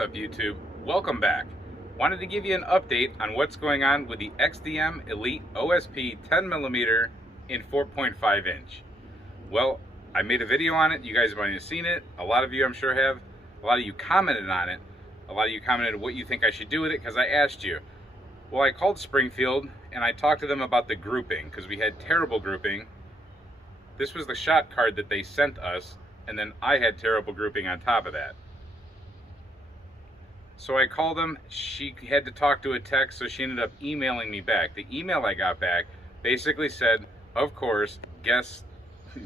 up, YouTube? Welcome back. Wanted to give you an update on what's going on with the XDM Elite OSP 10mm in 4.5 inch. Well, I made a video on it. You guys might have seen it. A lot of you, I'm sure, have. A lot of you commented on it. A lot of you commented what you think I should do with it because I asked you. Well, I called Springfield and I talked to them about the grouping because we had terrible grouping. This was the shot card that they sent us, and then I had terrible grouping on top of that. So I called them. She had to talk to a tech, so she ended up emailing me back. The email I got back basically said, of course, guess,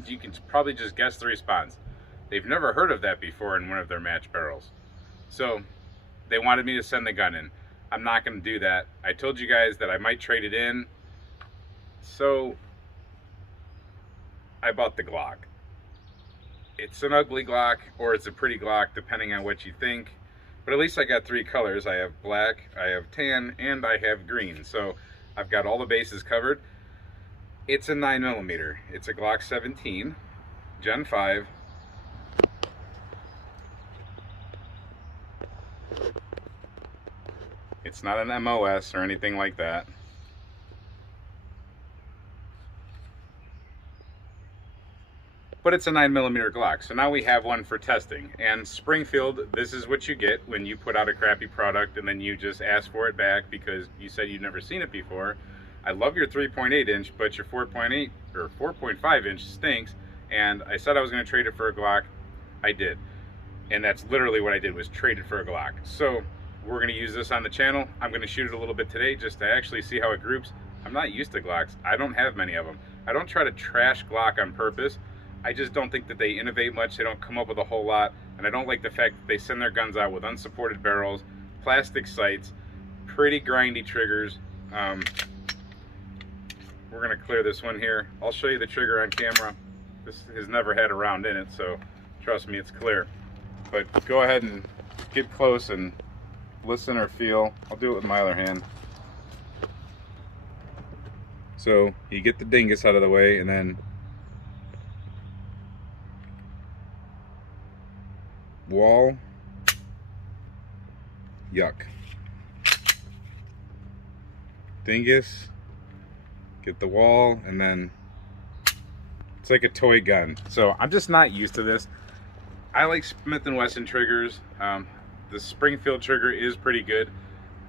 you can probably just guess the response. They've never heard of that before in one of their match barrels. So they wanted me to send the gun in. I'm not going to do that. I told you guys that I might trade it in. So I bought the Glock. It's an ugly Glock or it's a pretty Glock, depending on what you think. But at least I got three colors. I have black, I have tan, and I have green. So I've got all the bases covered. It's a 9mm. It's a Glock 17, Gen 5. It's not an MOS or anything like that. But it's a 9mm Glock, so now we have one for testing. And Springfield, this is what you get when you put out a crappy product and then you just ask for it back because you said you'd never seen it before. I love your 3.8 inch, but your 4.8 or 4.5 inch stinks. And I said I was going to trade it for a Glock. I did. And that's literally what I did, was trade it for a Glock. So we're going to use this on the channel. I'm going to shoot it a little bit today just to actually see how it groups. I'm not used to Glocks. I don't have many of them. I don't try to trash Glock on purpose. I just don't think that they innovate much. They don't come up with a whole lot. And I don't like the fact that they send their guns out with unsupported barrels, plastic sights, pretty grindy triggers. We're going to clear this one here. I'll show you the trigger on camera. This has never had a round in it, so trust me, it's clear. But go ahead and get close and listen or feel. I'll do it with my other hand. So you get the dingus out of the way, and then wall, yuck. Dingus, get the wall, and then it's like a toy gun. So I'm just not used to this. I like Smith & Wesson triggers. The Springfield trigger is pretty good.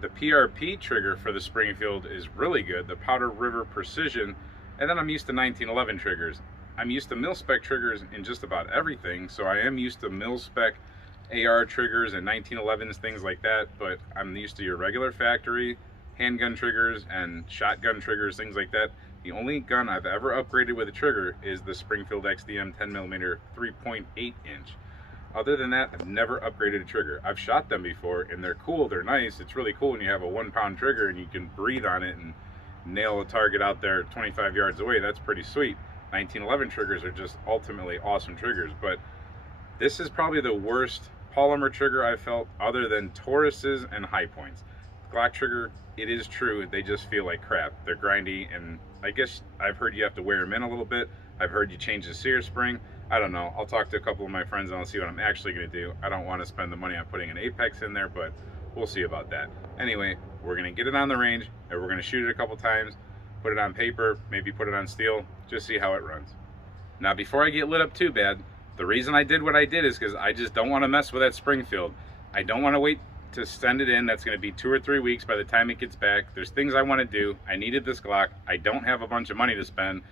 The PRP trigger for the Springfield is really good. The Powder River Precision, and then I'm used to 1911 triggers. I'm used to mil-spec triggers in just about everything, so I am used to mil-spec AR triggers and 1911s, things like that, but I'm used to your regular factory handgun triggers and shotgun triggers, things like that. The only gun I've ever upgraded with a trigger is the Springfield XDM 10mm 3.8 inch. Other than that, I've never upgraded a trigger. I've shot them before, and they're cool, they're nice. It's really cool when you have a 1-pound trigger and you can breathe on it and nail a target out there 25 yards away. That's pretty sweet. 1911 triggers are just ultimately awesome triggers, but this is probably the worst polymer trigger I've felt other than Taurus's and High Points. Glock trigger, it is true, they just feel like crap. They're grindy, and I guess I've heard you have to wear them in a little bit. I've heard you change the sear spring. I don't know. I'll talk to a couple of my friends and I'll see what I'm actually going to do. I don't want to spend the money on putting an Apex in there, but we'll see about that. Anyway, we're going to get it on the range, and we're going to shoot it a couple times, put it on paper, maybe put it on steel, just see how it runs. Now, before I get lit up too bad, the reason I did what I did is because I just don't want to mess with that Springfield. I don't want to wait to send it in. That's going to be 2 or 3 weeks by the time it gets back. There's things I want to do. I needed this Glock. I don't have a bunch of money to spend.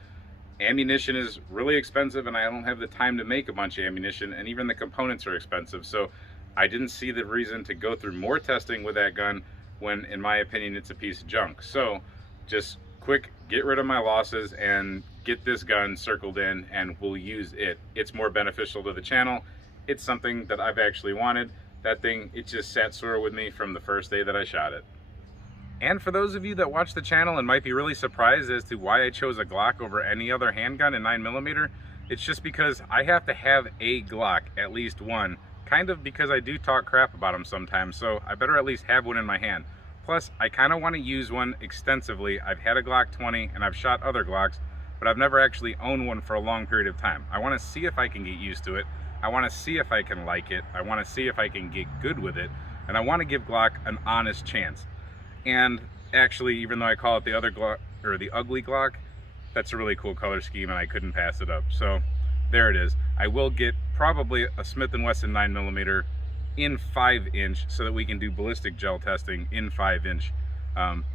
Ammunition is really expensive, and I don't have the time to make a bunch of ammunition, and even the components are expensive. So I didn't see the reason to go through more testing with that gun when, in my opinion, it's a piece of junk. So just quick, get rid of my losses and get this gun circled in, and we'll use it. It's more beneficial to the channel. It's something that I've actually wanted. That thing, it just sat sore with me from the first day that I shot it. And for those of you that watch the channel and might be really surprised as to why I chose a Glock over any other handgun in 9mm, it's just because I have to have a Glock, at least one, kind of because I do talk crap about them sometimes, so I better at least have one in my hand. Plus, I kind of want to use one extensively. I've had a Glock 20 and I've shot other Glocks, but I've never actually owned one for a long period of time. I want to see if I can get used to it. I want to see if I can like it. I want to see if I can get good with it. and I want to give Glock an honest chance. And actually, even though I call it the other Glock, or the ugly Glock, that's a really cool color scheme and I couldn't pass it up. So there it is. I will get probably a Smith & Wesson 9mm in 5-inch so that we can do ballistic gel testing in 5-inch.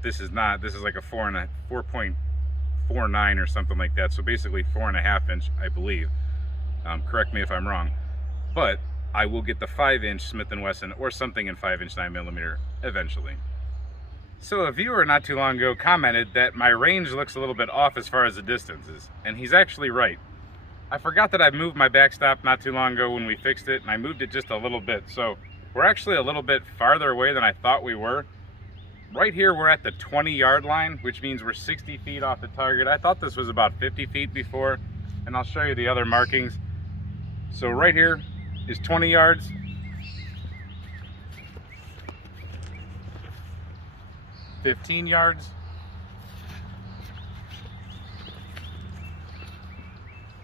This is like a 4.49 or something like that. So basically 4.5-inch, I believe. Correct me if I'm wrong. But I will get the 5-inch Smith & Wesson or something in 5-inch 9mm eventually. So a viewer not too long ago commented that my range looks a little bit off as far as the distances, and he's actually right. I forgot that I moved my backstop not too long ago when we fixed it, and I moved it just a little bit, so we're actually a little bit farther away than I thought we were. Right here we're at the 20-yard line, which means we're 60 feet off the target. I thought this was about 50 feet before, and I'll show you the other markings. So right here is 20 yards. 15 yards,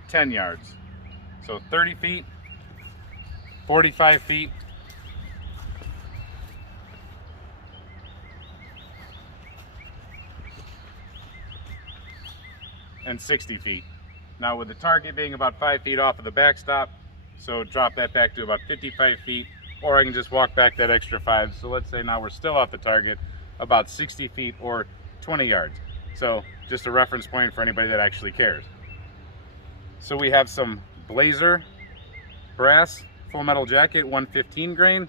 10 yards. So 30 feet, 45 feet, and 60 feet. Now with the target being about 5 feet off of the backstop, so drop that back to about 55 feet, or I can just walk back that extra 5. So let's say now we're still off the target, about 60 feet or 20 yards. So just a reference point for anybody that actually cares. So we have some Blazer brass full metal jacket 115 grain.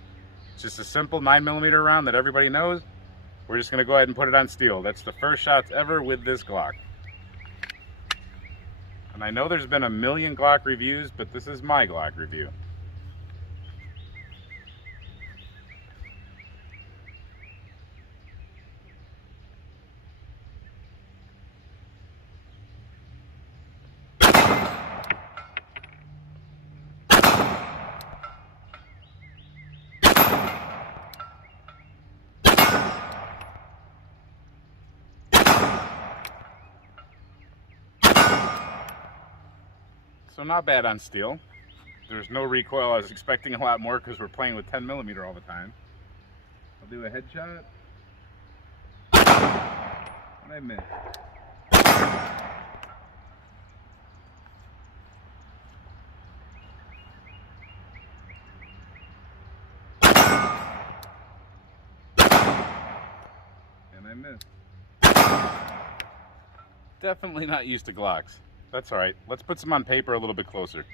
It's just a simple 9mm round that everybody knows. We're just gonna go ahead and put it on steel. That's the first shots ever with this Glock. And I know there's been a million Glock reviews, but this is my Glock review. So not bad on steel. There's no recoil. I was expecting a lot more because we're playing with 10mm all the time. I'll do a headshot. And I missed. And I missed. Definitely not used to Glocks. That's all right. Let's put some on paper a little bit closer.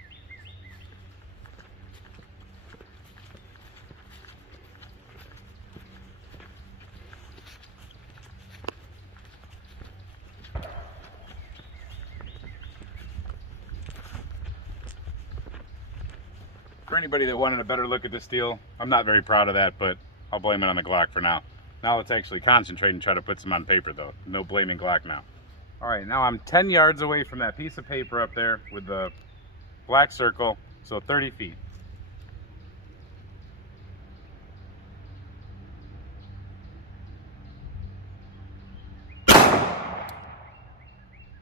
For anybody that wanted a better look at the steel, I'm not very proud of that, but I'll blame it on the Glock for now. Now let's actually concentrate and try to put some on paper though. No blaming Glock now. All right, now I'm 10 yards away from that piece of paper up there with the black circle, so 30 feet.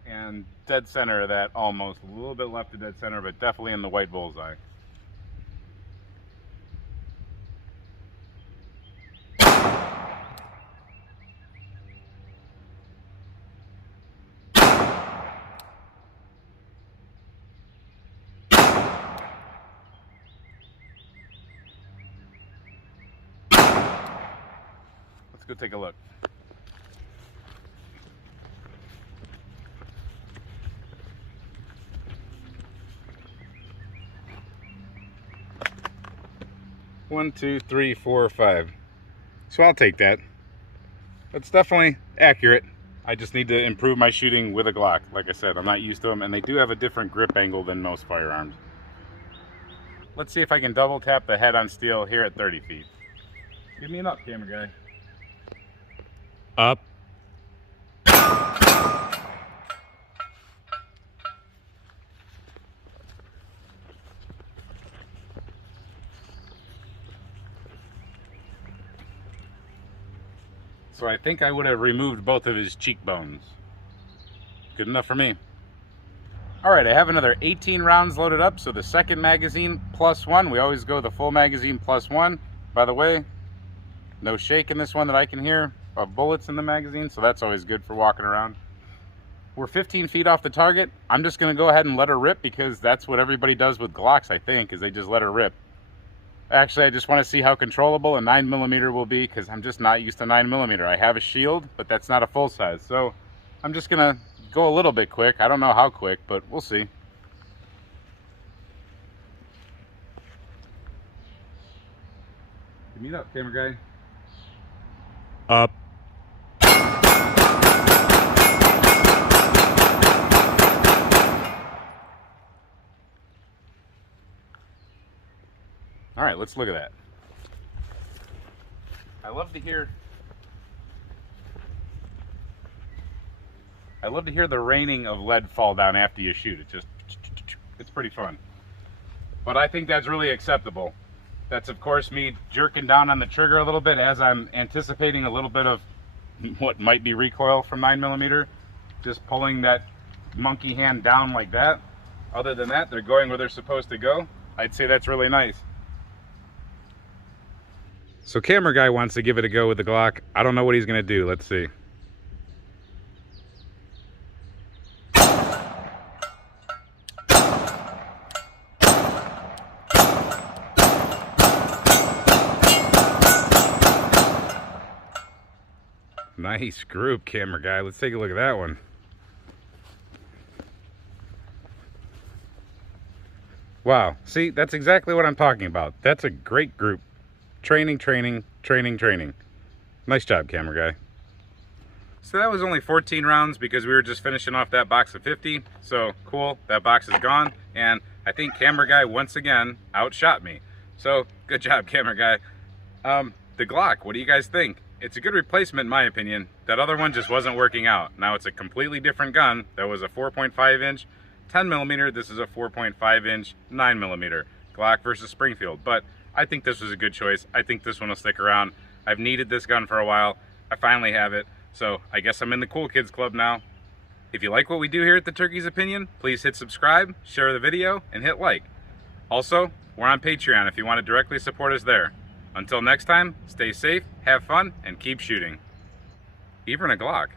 And dead center of that, almost. A little bit left of dead center, but definitely in the white bullseye. Let's go take a look. One, two, three, 4, 5. So I'll take that. That's definitely accurate. I just need to improve my shooting with a Glock. Like I said, I'm not used to them, and they do have a different grip angle than most firearms. Let's see if I can double tap the head on steel here at 30 feet. Give me an up, camera guy. Up. So I think I would have removed both of his cheekbones. Good enough for me. All right, I have another 18 rounds loaded up. So the second magazine plus 1. We always go the full magazine plus 1. By the way, No shake in this one that I can hear of bullets in the magazine, so that's always good for walking around. We're 15 feet off the target. I'm just going to go ahead and let her rip because that's what everybody does with Glocks, I think, is they just let her rip. Actually, I just want to see how controllable a 9mm will be because I'm just not used to 9mm. I have a shield, but that's not a full size. So I'm just going to go a little bit quick. I don't know how quick, but we'll see. Give me that, camera guy. Up. All right, let's look at that. I love to hear the raining of lead fall down after you shoot. It's pretty fun. But I think that's really acceptable. That's of course me jerking down on the trigger a little bit as I'm anticipating a little bit of what might be recoil from 9mm. Just pulling that monkey hand down like that. Other than that, they're going where they're supposed to go. I'd say that's really nice. So camera guy wants to give it a go with the Glock. I don't know what he's gonna do. Let's see. Nice group, camera guy. Let's take a look at that one. Wow, see, that's exactly what I'm talking about. That's a great group. Training, training, training, training. Nice job, camera guy. So that was only 14 rounds because we were just finishing off that box of 50. So cool, that box is gone. And I think camera guy once again outshot me. So good job, camera guy. The Glock, what do you guys think? It's a good replacement in my opinion. That other one just wasn't working out. Now it's a completely different gun. That was a 4.5 inch 10mm. This is a 4.5 inch 9mm. Glock versus Springfield. But I think this was a good choice. I think this one will stick around. I've needed this gun for a while. I finally have it. So I guess I'm in the cool kids club now. If you like what we do here at The Turkey's Opinion, please hit subscribe, share the video, and hit like. Also, we're on Patreon if you want to directly support us there. Until next time, stay safe, have fun, and keep shooting. Even a Glock.